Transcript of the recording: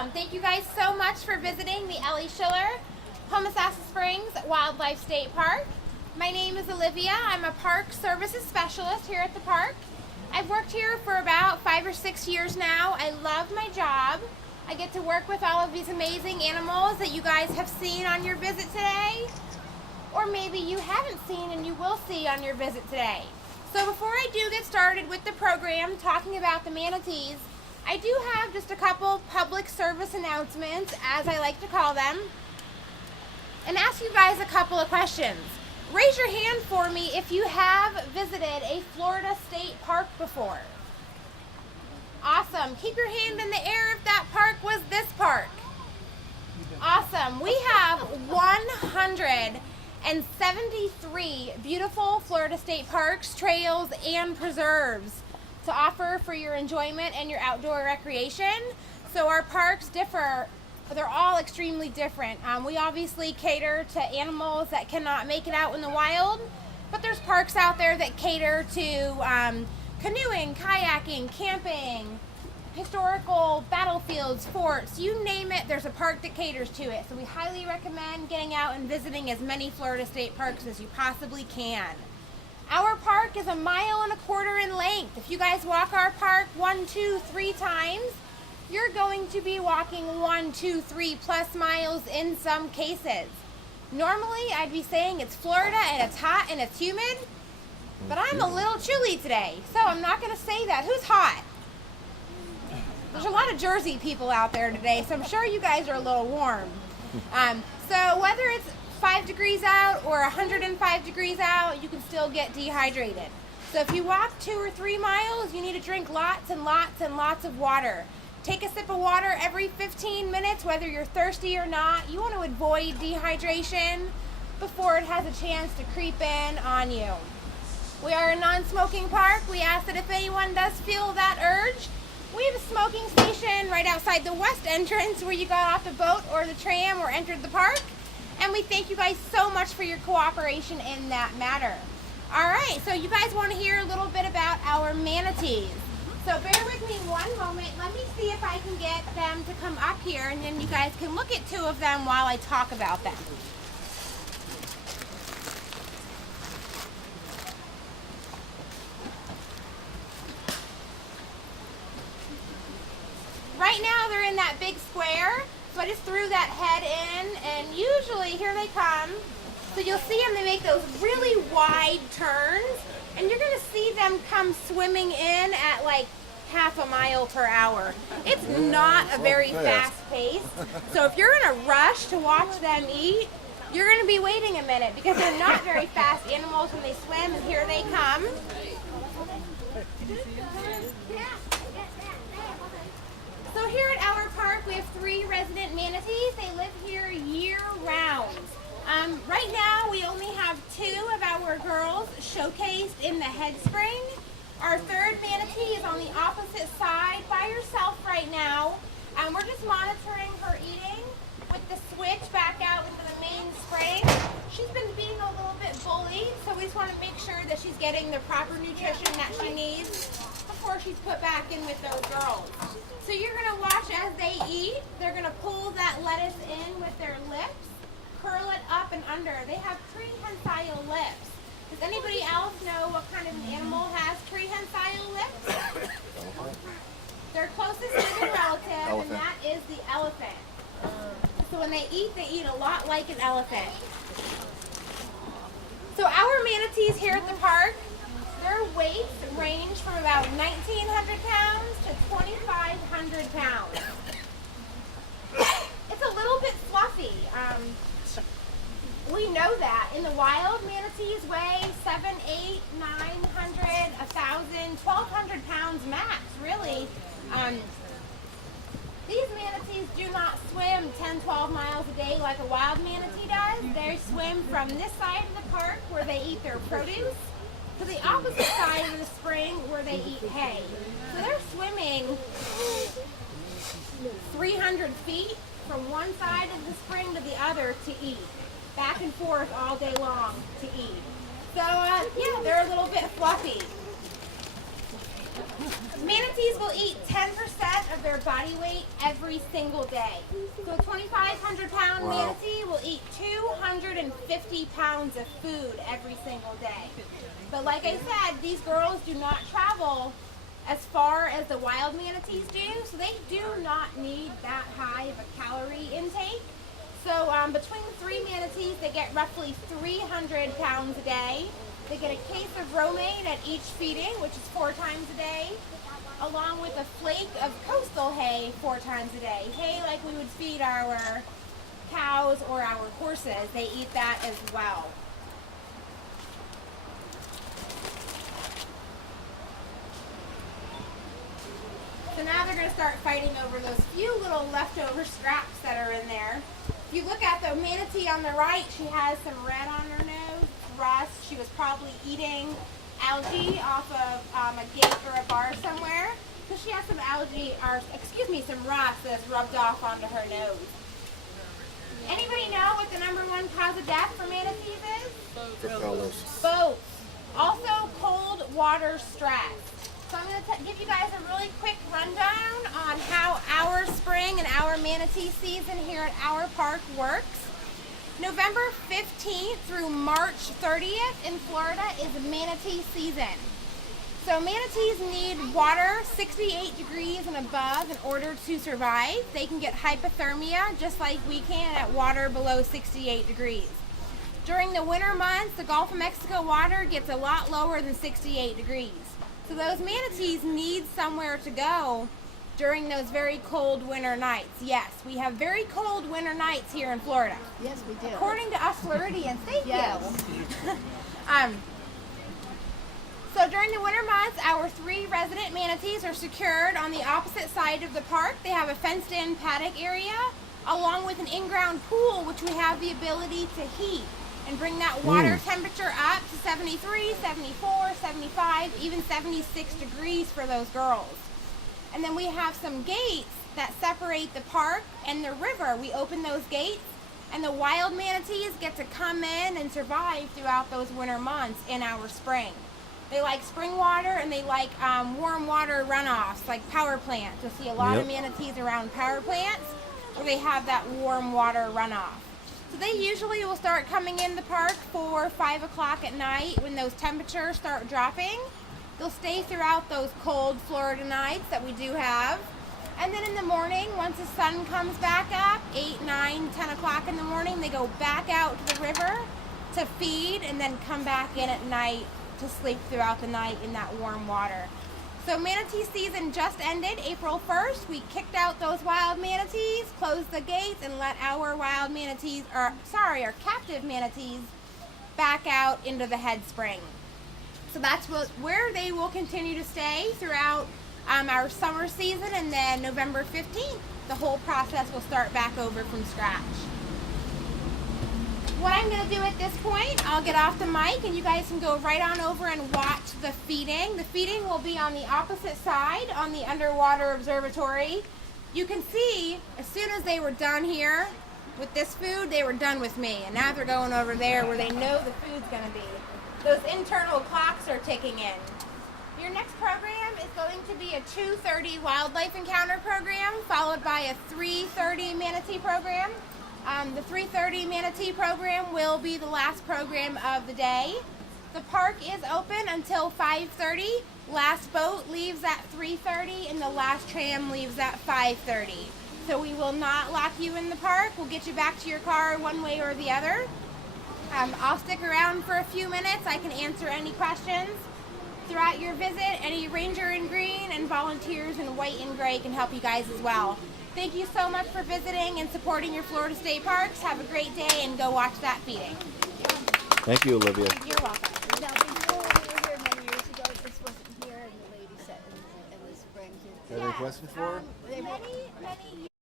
Awesome. Thank you guys so much for visiting the Ellie Schiller Homosassa Wildlife State Park. My name is Olivia. I'm a park services specialist here at the park. I've worked here for about 5 or 6 years now. I love my job. I get to work with all of these amazing animals that you guys have seen on your visit today, or maybe you haven't seen and you will see on your visit today. So before I do get started with the program talking about the manatees, I do have just a couple public service announcements, as I like to call them, and ask you guys a couple of questions. Raise your hand for me if you have visited a Florida state park before. Awesome. Keep your hand in the air if that park was this park. Awesome. We have 173 beautiful Florida state parks, trails, and preserves to offer for your enjoyment and your outdoor recreation. So our parks differ. They're all extremely different. We obviously cater to animals that cannot make it out in the wild, but there's parks out there that cater to canoeing, kayaking, camping, historical battlefields, forts, you name it, there's a park that caters to it. So we highly recommend getting out and visiting as many Florida state parks as you possibly can. Our park is 1.25 miles in length. If you guys walk our park 1, 2, 3 times, you're going to be walking 1, 2, 3+ miles in some cases. Normally, I'd be saying it's Florida and it's hot and it's humid, but I'm a little chilly today, so I'm not going to say that. Who's hot? There's a lot of Jersey people out there today, so I'm sure you guys are a little warm. So whether it's 5 degrees out or 105 degrees out, you can still get dehydrated. So if you walk 2 or 3 miles, you need to drink lots and lots and lots of water. Take a sip of water every 15 minutes, whether you're thirsty or not. You want to avoid dehydration before it has a chance to creep in on you. We are a non-smoking park. We ask that if anyone does feel that urge, we have a smoking station right outside the west entrance where you got off the boat or the tram or entered the park. And we thank you guys so much for your cooperation in that matter. All right, so you guys want to hear a little bit about our manatees. So bear with me one moment. Let me see if I can get them to come up here, and then you guys can look at 2 of them while I talk about them. Right now they're in that big square, so I just threw that head in, and usually here they come. So you'll see them, they make those really wide turns, and you're going to see them come swimming in at like 0.5 mile per hour. It's not a very fast pace. So if you're in a rush to watch them eat, you're going to be waiting a minute because they're not very fast animals when they swim, and here they come. So here at our park, we have 3 resident manatees. They live here year-round. Right now, we only have 2 of our girls showcased in the head spring. Our 3rd manatee is on the opposite side by herself right now. We're just monitoring her eating with the switch back out into the main spring. She's been being a little bit bullied, so we just want to make sure that she's getting the proper nutrition that she needs before she's put back in with those girls. So you're going to watch as they eat. They're going to pull that lettuce in with their lips, curl it up and under. They have prehensile lips. Does anybody else know what kind of an animal has prehensile lips? Their closest living relative, and that is the elephant. So when they eat a lot like an elephant. So our manatees here at the park, their weights range from about 1,900 pounds to 2,500 pounds. It's a little bit fluffy. We know that. In the wild, manatees weigh 7, 8, 900, 1,000, 1,200 pounds max, really. These manatees do not swim 10, 12 miles a day like a wild manatee does. They swim from this side of the park where they eat their produce to the opposite side of the spring where they eat hay. So they're swimming 300 feet from one side of the spring to the other to eat. Back and forth all day long to eat. So yeah, they're a little bit fluffy. Manatees will eat 10% of their body weight every single day. So a 2,500-pound manatee will eat 250 pounds of food every single day. But like I said, these girls do not travel as far as the wild manatees do, so they do not need that high of a calorie intake. So between the 3 manatees, they get roughly 300 pounds a day. They get a case of romaine at each feeding, which is 4 times a day, along with a flake of coastal hay 4 times a day. Hay like we would feed our cows or our horses. They eat that as well. So now they're going to start fighting over those few little leftover scraps that are in there. If you look at the manatee on the right, she has some red on her nose, rust. She was probably eating algae off of a gate or a bar somewhere. So she has some algae, or excuse me, some rust that's rubbed off onto her nose. Anybody know what the #1 cause of death for manatees is? Boats. Also cold water stress. So I'm going to give you guys a really quick rundown on how our spring and our manatee season here at our park works. November 15th through March 30th in Florida is manatee season. So manatees need water 68 degrees and above in order to survive. They can get hypothermia just like we can at water below 68 degrees. During the winter months, the Gulf of Mexico water gets a lot lower than 68 degrees. So those manatees need somewhere to go during those very cold winter nights. Yes, we have very cold winter nights here in Florida. Yes, we do. According to us Floridians, thank Yes. you. So during the winter months, our 3 resident manatees are secured on the opposite side of the park. They have a fenced-in paddock area, along with an in-ground pool, which we have the ability to heat and bring that water temperature up to 73, 74, 75, even 76 degrees for those girls. And then we have some gates that separate the park and the river. We open those gates, and the wild manatees get to come in and survive throughout those winter months in our spring. They like spring water, and they like warm water runoffs, like power plants. You'll see a lot of manatees around power plants where they have that warm water runoff. So they usually will start coming in the park 4 or 5 o'clock at night when those temperatures start dropping. They'll stay throughout those cold Florida nights that we do have. And then in the morning, once the sun comes back up, 8, 9, 10 o'clock in the morning, they go back out to the river to feed and then come back in at night to sleep throughout the night in that warm water. So manatee season just ended April 1st. We kicked out those wild manatees, closed the gates, and let our wild manatees, our captive manatees, back out into the head spring. So that's where they will continue to stay throughout our summer season, and then November 15th, the whole process will start back over from scratch. What I'm going to do at this point, I'll get off the mic and you guys can go right on over and watch the feeding. The feeding will be on the opposite side on the underwater observatory. You can see as soon as they were done here with this food, they were done with me. And now they're going over there where they know the food's going to be. Those internal clocks are ticking in. Your next program is going to be a 2:30 wildlife encounter program, followed by a 3:30 manatee program. The 3:30 manatee program will be the last program of the day. The park is open until 5:30. Last boat leaves at 3:30 and the last tram leaves at 5:30. So we will not lock you in the park. We'll get you back to your car one way or the other. I'll stick around for a few minutes. I can answer any questions throughout your visit. Any ranger in green and volunteers in white and gray can help you guys as well. Thank you so much for visiting and supporting your Florida State Parks. Have a great day and go watch that feeding. Thank you, Olivia. You're welcome. Now, before we were here many years ago, this wasn't here, and the lady said in the spring. Got any questions for her? Many